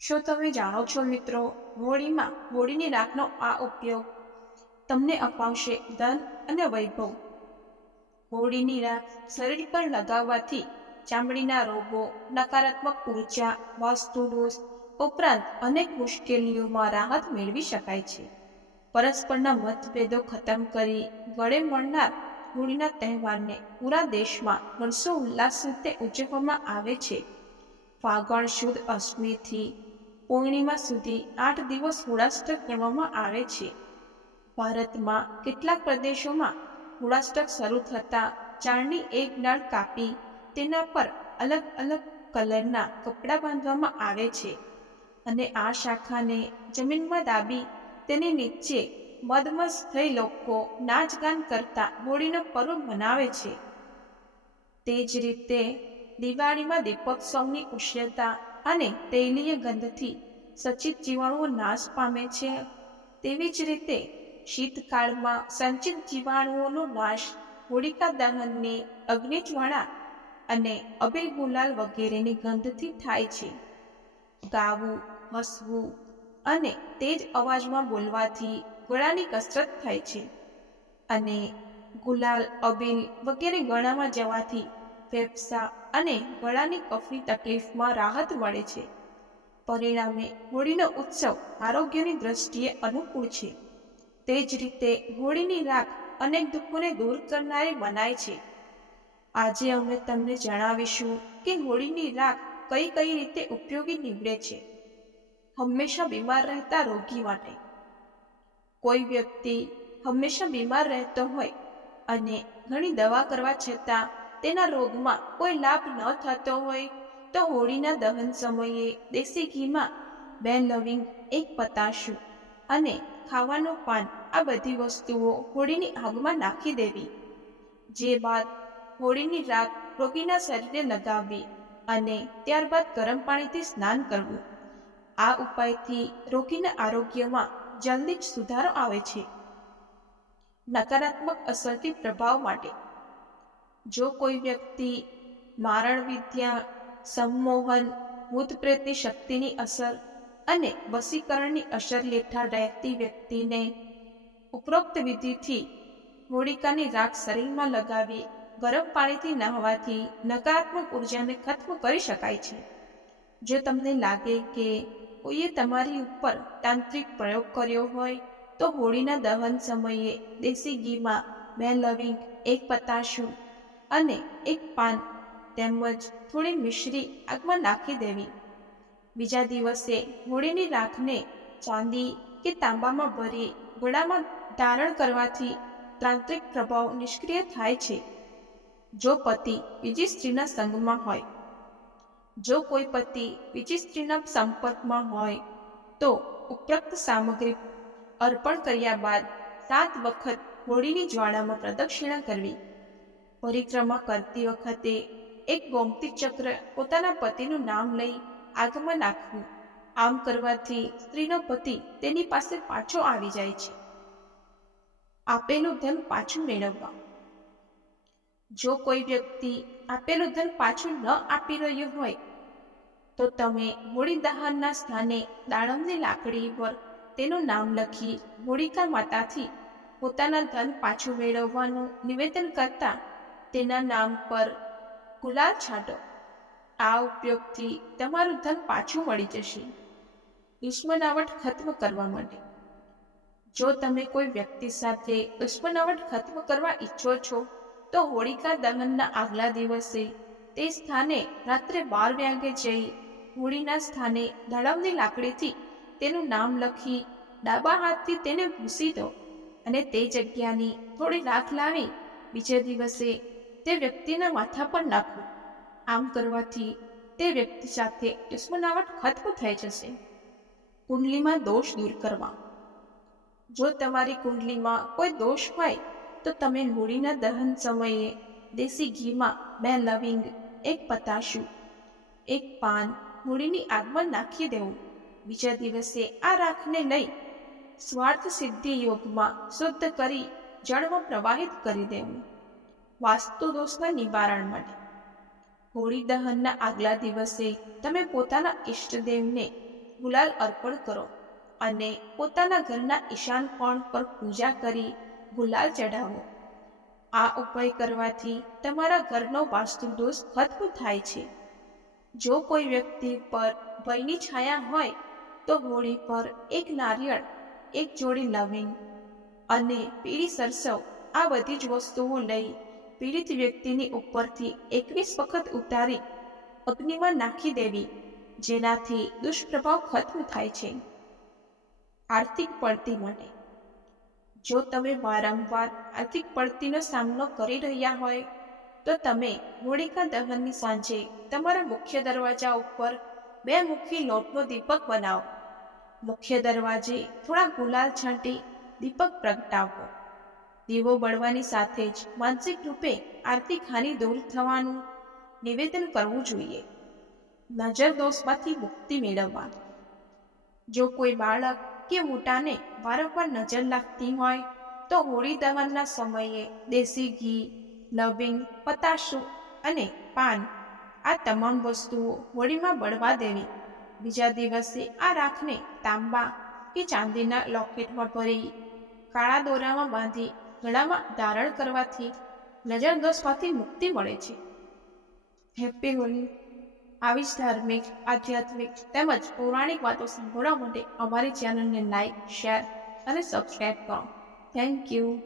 શું તમે જાણો છો મિત્રો, હોળીમાં હોળીની રાખનો આ ઉપયોગ તમને અપાવશે ધન અને વૈભવ. હોળીની રાખ શરીર પર લગાવવાથી ચામડીના રોગો, નકારાત્મક ઊર્જા વાસ્તુ દોષ ઉપરાંત અનેક મુશ્કેલીઓમાં રાહત મેળવી શકાય છે. પરસ્પરના મતભેદો ખતમ કરી ગળે મળનાર હોળીના તહેવારને પૂરા દેશમાં હર્ષો ઉલ્લાસ રીતે ઉજવવામાં આવે છે. ફાગણ શુદ્ધ અષ્ટમીથી પૂર્ણિમા સુધી આઠ દિવસ હોળાષ્ટક ગણવામાં આવે છે. ભારતમાં કેટલાક પ્રદેશોમાં હોળાષ્ટક શરૂ થતાં ચારની એક ડાળ કાપી તેના પર અલગ અલગ કલરના કપડાં બાંધવામાં આવે છે અને આ શાખાને જમીનમાં દાબી તેની નીચે મદમસ્ત થઈ લોકો નાચગાન કરતા હોળીનો પર્વ મનાવે છે. તે જ રીતે દિવાળીમાં દીપોત્સવની ઉષ્ણતા અને તૈલીય ગંધથી સચિત જીવાણુઓ નાશ પામે છે. તેવી જ રીતે શીતકાળમાં સંચિત જીવાણુઓનો નાશ હોળિકા દહનની અગ્નિજ્વાળા અને અબીલ ગુલાલ વગેરેની ગંધથી થાય છે. ગાવું, હસવું અને તેજ અવાજમાં બોલવાથી ગળાની કસરત થાય છે અને ગુલાલ, અબીલ વગેરે ગળામાં જવાથી ફેફસા અને ગળાની કફની તકલીફમાં રાહત મળે છે. પરિણામે હોળીનો ઉત્સવ આરોગ્યની દ્રષ્ટિએ અનુકૂળ છે. તે જ રીતે હોળીની રાખ અનેક દુઃખોને દૂર કરનારી મનાય છે. આજે અમે તમને જણાવીશું કે હોળીની રાખ કઈ કઈ રીતે ઉપયોગી નીવડે છે. હંમેશા બીમાર રહેતા રોગી માટે. કોઈ વ્યક્તિ હંમેશા બીમાર રહેતો હોય અને ઘણી દવા કરવા છતાં તેના રોગમાં કોઈ લાભ ન થતો હોય તો હોળીના દહન સમયે દેશી ઘીમાં બે લવિંગ એક પતાશું અને ખાવાનું પાન આ બધી વસ્તુઓ હોળીની આગમાં નાખી દેવી. જે બાદ હોળીની રાખ રોગીના શરીરે લગાવવી અને ત્યારબાદ ગરમ પાણીથી સ્નાન કરવું. આ ઉપાયથી રોગીના આરોગ્યમાં જલ્દી જ સુધારો આવે છે. નકારાત્મક અસરથી પ્રભાવ માટે જો કોઈ વ્યક્તિ મારણ વિદ્યા સંમોહન ભૂત પ્રેતની શક્તિની અસર અને વસીકરણની અસર હેઠળ રહેતી વ્યક્તિને ઉપરોક્ત વિધિથી હોળિકાની રાખ શરીરમાં લગાવી, ગરમ પાણીથી નહાવાથી નકારાત્મક ઉર્જાને ખત્મ કરી શકાય છે. જો તમને લાગે કે કોઈએ તમારી ઉપર તાંત્રિક પ્રયોગ કર્યો હોય, તો હોળીના દહન સમયે દેશી ઘીમાં બે લવિંગ એક પતાશું અને એક પાન તેમજ થોડી મિશ્રી આગમાં નાખી દેવી. બીજા દિવસે હોળીની રાખને ચાંદી કે તાંબામાં ભરી ગળામાં ધારણ કરવાથી તાંત્રિક પ્રભાવ નિષ્ક્રિય થાય છે. જો પતિ બીજી સ્ત્રીના સંગમાં હોય, જો કોઈ પતિ બીજી સ્ત્રીના સંપર્કમાં હોય, તો ઉપરોક્ત સામગ્રી અર્પણ કર્યા બાદ સાત વખત હોળીની જ્વાળામાં પ્રદક્ષિણા કરવી. પરિક્રમા કરતી વખતે એક ગોમતી ચક્ર પોતાના પતિનું નામ લઈ આગમાં નાખવું. આમ કરવાથી સ્ત્રીનો પતિ તેની પાસે પાછો આવી જાય છે. આપેલું ધન પાછું મેળવવા. જો કોઈ વ્યક્તિ આપેલું ધન પાછું ન આપી રહ્યું હોય, તો તમે મૂડી દહનના સ્થાને દાડમની લાકડી પર તેનું નામ લખી હોળિકા માતાથી પોતાના ધન પાછું મેળવવાનું નિવેદન કરતા તેના નામ પર ગુલાલ છાંટો. આ ઉપયોગથી તમારું ધન પાછું મળી જશે. દુશ્મનાવટ ખત્મ કરવા માટે. જો તમે કોઈ વ્યક્તિ સાથે દુશ્મનાવટ ખત્મ કરવા ઈચ્છો છો, તો હોળિકા દહનના આગલા દિવસે તે સ્થાને રાત્રે બાર વાગે જઈ હોળીના સ્થાને ધડમની લાકડીથી તેનું નામ લખી ડાબા હાથથી તેને ભૂસી દો અને તે જગ્યાની થોડી રાખ લાવી બીજે દિવસે તે વ્યક્તિના માથા પર નાખવું. આમ કરવાથી તે વ્યક્તિ સાથે દુશ્મનાવટ ખત્મ થઈ જશે. કુંડલીમાં દોષ દૂર કરવા. જો તમારી કુંડલીમાં કોઈ દોષ હોય, તો તમે હોળીના દહન સમયે દેશી ઘીમાં બે લવિંગ, એક પતાશું, એક પાન હોળીની આગમાં નાખી દેવું. બીજા દિવસે આ રાખને લઈ સ્વાર્થ સિદ્ધિ યોગમાં શુદ્ધ કરી જળમાં પ્રવાહિત કરી દેવું. વાસ્તુ દોષના નિવારણ માટે. હોળી દહનના આગલા દિવસે તમે પોતાના ઈષ્ટદેવને ગુલાલ અર્પણ કરો અને પોતાના ઘરના ઈશાન કોણ પર પૂજા કરી ગુલાલ ચઢાવો. આ ઉપાય કરવાથી તમારા ઘરનો વાસ્તુ દોષ ખત્મ થાય છે. જો કોઈ વ્યક્તિ પર ભયની છાયા હોય, તો હોળી પર એક નારિયેળ, એક જોડી લવિંગ અને પીળી સરસવ આ બધી જ વસ્તુઓ લઈ પીડિત વ્યક્તિની ઉપરથી એકવીસ વખત ઉતારી અગ્નિમાં નાખી દેવી, જેનાથી દુષ્પ્રભાવ ખત્મ થાય છે. આર્થિક પડતી માટે. જો તમે વારંવાર આર્થિક પડતીનો સામનો કરી રહ્યા હોય, તો તમે હોળિકા દહનની સાંજે તમારા મુખ્ય દરવાજા ઉપર બે મુખી લોટનો દીપક બનાવો. મુખ્ય દરવાજે થોડા ગુલાલ છાંટી દીપક પ્રગટાવો. દીવો બળવાની સાથે જ માનસિક રૂપે આર્થિક હાનિ દૂર થવાનું નિવેદન કરવું જોઈએ. નજર દોષમાંથી મુક્તિ મેળવવા. જો કોઈ બાળક કે મોટાને વારંવાર નજર લાગતી હોય, તો હોળી દહનના સમયે દેશી ઘી, લવિંગ, પતાશુ અને પાન આ તમામ વસ્તુઓ હોળીમાં બળવા દેવી. બીજા દિવસે આ રાખને તાંબા કે ચાંદીના લોકેટમાં ભરી, કાળા દોરામાં બાંધી ગળામાં ધારણ કરવાથી નજર દોષમાંથી મુક્તિ મળે છે. હેપી હોલી. આવી જ ધાર્મિક આધ્યાત્મિક તેમજ પૌરાણિક વાતો સાંભળવા માટે અમારી ચેનલને લાઈક શેર અને સબસ્ક્રાઈબ કરો. Thank you.